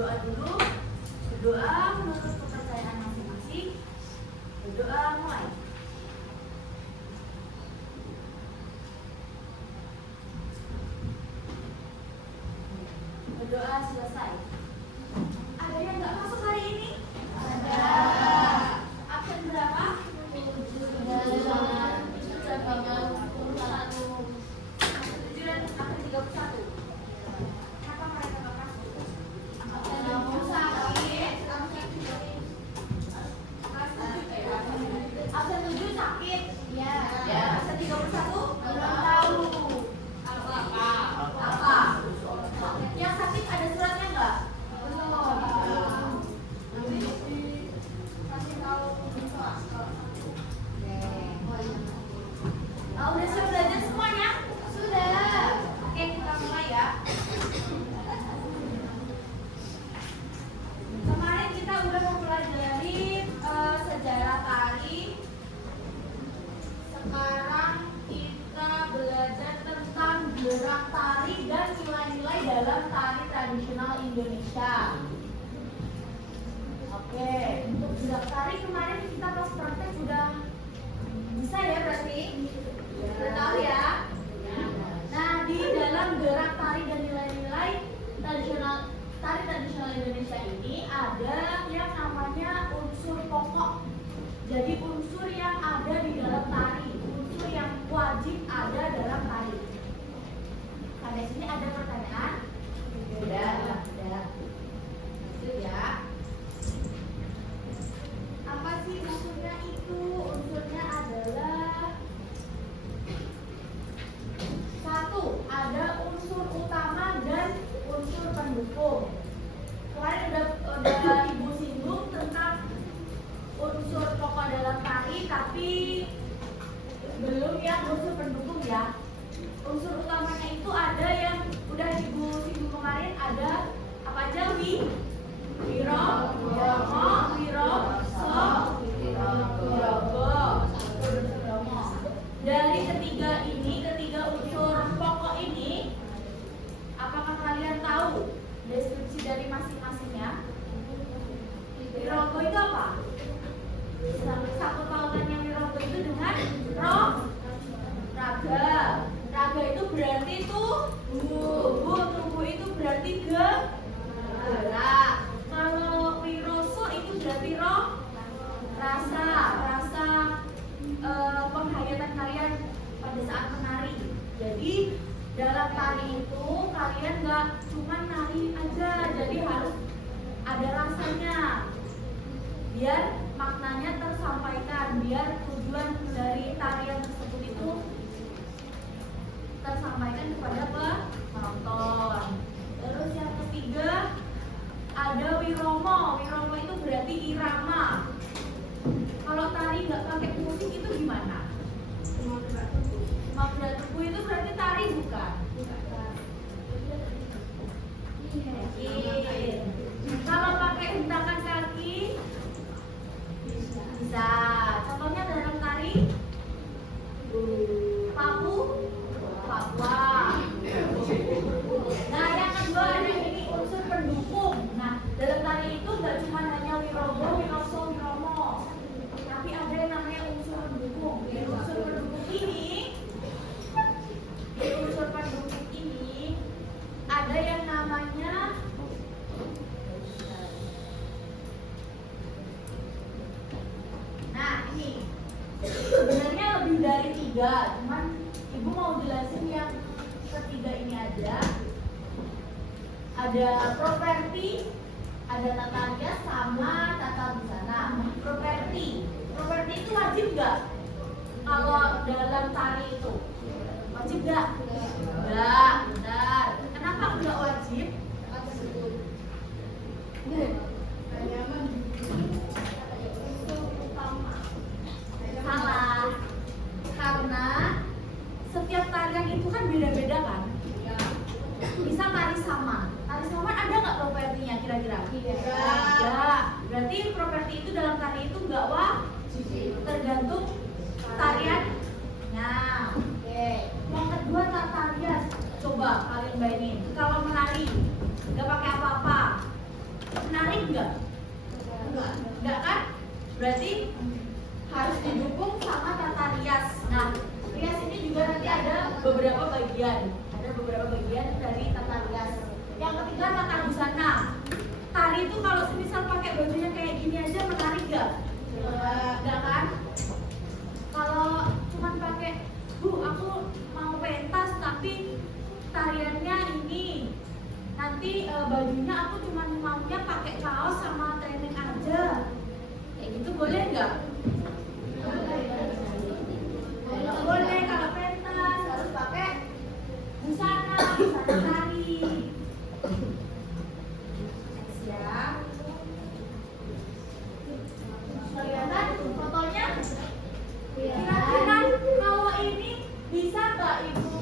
berdoa dulu. Berdoa menurut kepercayaan masing-masing. Berdoa mulai. Berdoa selesai. Ada yang nggak masuk hari ini? Ada. Absen berapa? 31. Kenapa mereka nggak masuk? Absen 7 sakit? Iya. Absen 31? Belum tahu. Apa? Yang sakit ada suratnya nggak? Belum. Kasih tahu. Udah siap belajar semuanya? Sudah. Oke, kita mulai ya. Kemarin kita udah mempelajari sejarah tari. Sekarang kita belajar tentang gerak tari dan nilai-nilai dalam tari tradisional Indonesia. Oke, untuk gerak tari kemarin kita pas praktek udah bisa ya berarti? Udah tahu ya? Nah, di dalam gerak tari dan nilai-nilai tari tradisional Indonesia ini ada yang namanya unsur pokok. Jadi unsur yang ada di dalam tari, unsur yang wajib ada dalam tari. Nah, di sini ada pertanyaan? Udah. Lanjut ya. Apa sih unsurnya itu? Unsurnya adalah satu, ada unsur utama dan unsur pendukung. Kemarin udah Ibu singgung tentang unsur pokok dalam tari, tapi belum yang unsur pendukung ya. Unsur utamanya itu ada yang udah Ibu singgung kemarin, ada apa aja? Wiro, dari ketiga unsur pokok ini, apakah kalian tahu deskripsi dari masing-masingnya? Wirogo itu apa? Satu pautannya wirogo itu dengan raga. Raga itu berarti tubuh itu berarti gerak. Kalau wiroso itu berarti rasa penghayatan kalian pada saat menari. Jadi dalam tari itu kalian nggak cuma nari aja, jadi harus ada rasanya biar maknanya tersampaikan, biar tujuan dari tarian tersebut itu tersampaikan kepada penonton. Terus yang ketiga ada wiromo. Wiromo itu berarti irama. Kalau tari nggak pakai musik itu gimana? Cuma gerak tubuh itu berarti tari bukan? Kalau pakai hentakan kaki bisa. Contohnya dalam tari Papua. Nah, yang kedua ada ini unsur pendukung. Nah, dalam tari itu nggak cuma hanya wirogo, wiroso, wiromo, tapi ada yang namanya unsur pendukung. Unsur pendukung ini ada yang namanya ini sebenarnya lebih dari 3, cuman Ibu mau jelasin yang ketiga ini aja. Ada properti, ada tata rias sama tata busana. Properti itu wajib nggak? Kalau dalam tari itu wajib nggak? Enggak, benar. Kenapa nggak wajib? Salah. Karena setiap tarian itu kan beda-beda kan? Bisa tari saman. Tari saman ada nggak propertinya kira-kira? Tidak. Berarti properti itu dalam tari itu nggak wajib. Tergantung tariannya. Oke. Yang kedua tata rias. Coba kalian bayangin. Kalau menari nggak pakai apa-apa. semisal pakai bajunya kayak gini aja menarik gak? Enggak kan? Kalau cuman pakai, Bu, aku mau pentas tapi tariannya ini, nanti bajunya aku cuman maunya pakai kaos sama training aja, kayak gitu boleh nggak? Nggak boleh. Kalau pentas harus pakai busana tari. Next ya. Kelihatan fotonya? Kira-kira kalau ini bisa nggak Ibu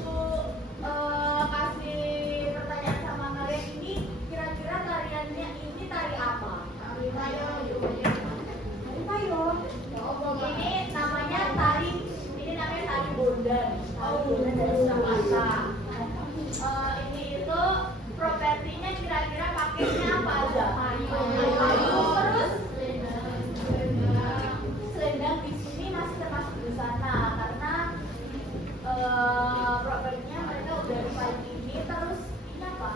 kasih pertanyaan sama kalian, ini kira-kira tariannya ini tari apa? Tari payung. Tari payung. Ini namanya tari bondan. Tari bondan dari Surakarta. Ini itu propertinya kira-kira pakainya apa aja? Payung. Terus selendang di sini masih termasuk busana karena propertinya mereka udah di payung ini. Terus ini apa?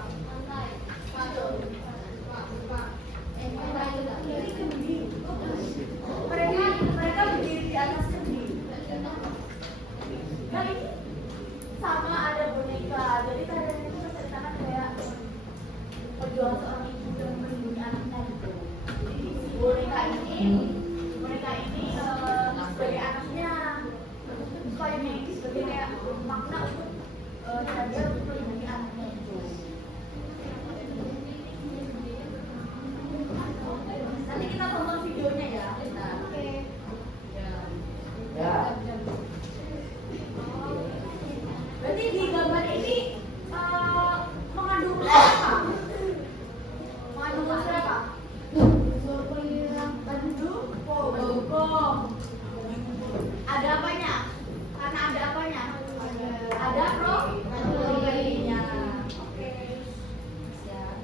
Ini kendi. Mereka berdiri di atas kendi. Nah ini sama ada boneka. Jadi tariannya itu menceritakan kayak perjuangan seorang ibu yang melindungi anaknya gitu. Jadi si boneka ini sebagai anaknya, payungnya ini sebagai kayak makna untuk dia untuk melindungi anaknya itu. Nanti kita tonton videonya ya. Oke. Ya. Berarti di gambar ini mengandung apa? Mengandung apa? Bogor. Ada apanya? Karena ada apanya? Ada proteinnya. Oke. Siap.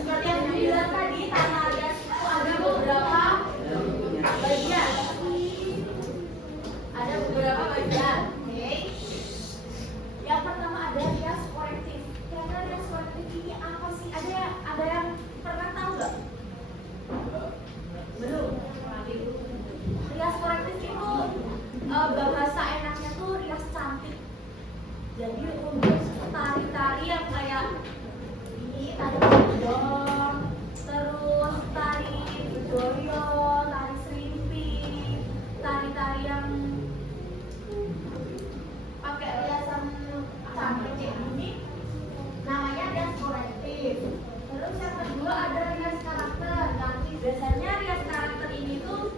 Seperti yang dibilang tadi, tanah alias itu ada beberapa bagian. Ada beberapa bagian. Oke. Yang pertama ada rias korektif. Kira-kira rias korektif ini apa sih? Ada yang pernah tahu nggak? Belum. Rias korektif itu bahasa enaknya tuh rias cantik. Jadi untuk tari-tari yang kayak ini tari gedong, terus tari bedoyo, tari serimpi, tari-tari yang pakai riasan cantik kayak gini, namanya rias korektif. Terus yang kedua ada rias karakter. Nanti biasanya rias karakter ini tuh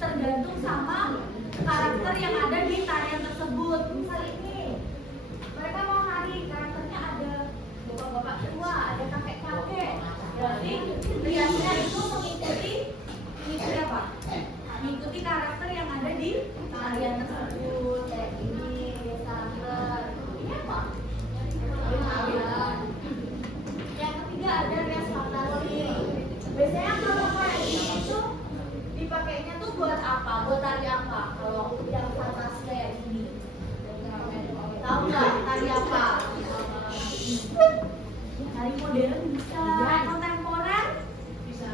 tergantung sama karakter yang ada di tarian tersebut. Misal ini mereka mau nari, karakternya ada bapak-bapak tua, ada kakek-kakek. Berarti riasnya itu mengikuti apa? Mengikuti karakter yang ada di tarian tersebut. Kayak gini, rias karakter. Ini apa? Yang ketiga ada rias fantasi. Biasanya kalau kayak gini tuh dipakainya tuh buat apa? Buat tari apa? Kalau yang fantasi kayak gini, tahu nggak tari apa? Tari modern bisa, kontemporer bisa.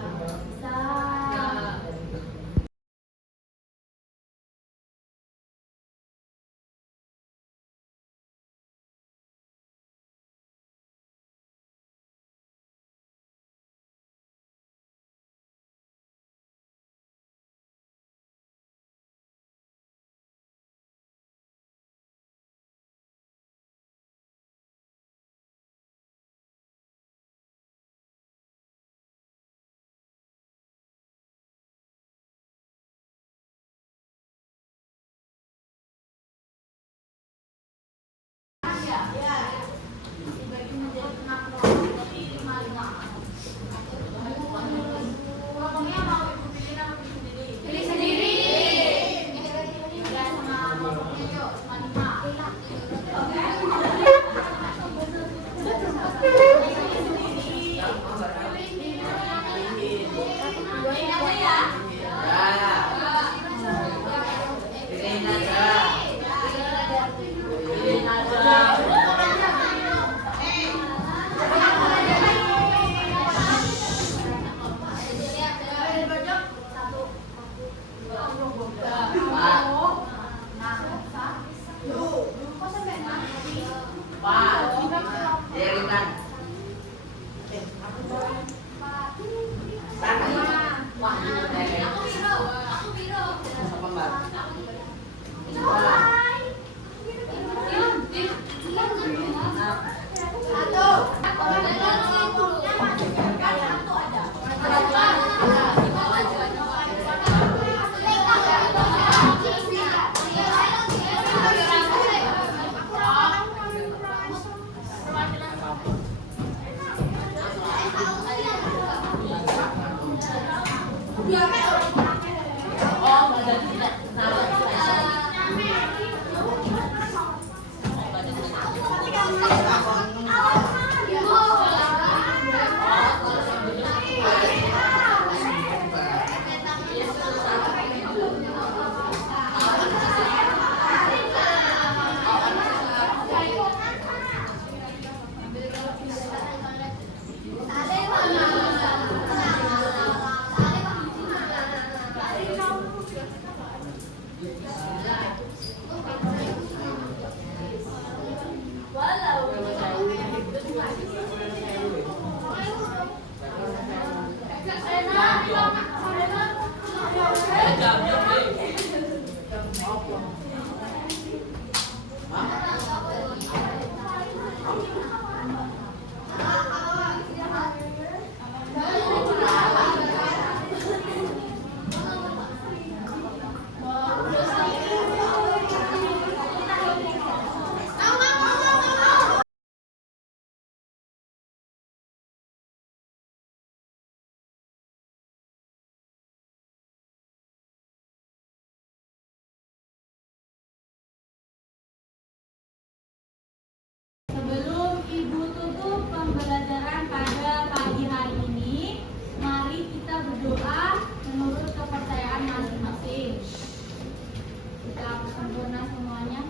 tetap sempurna semuanya.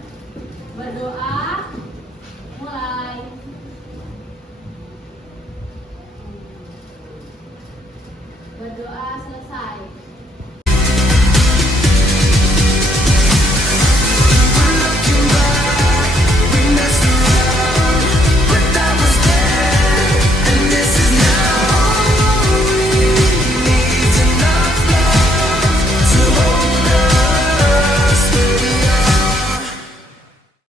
Berdoa, mulai. Berdoa selesai.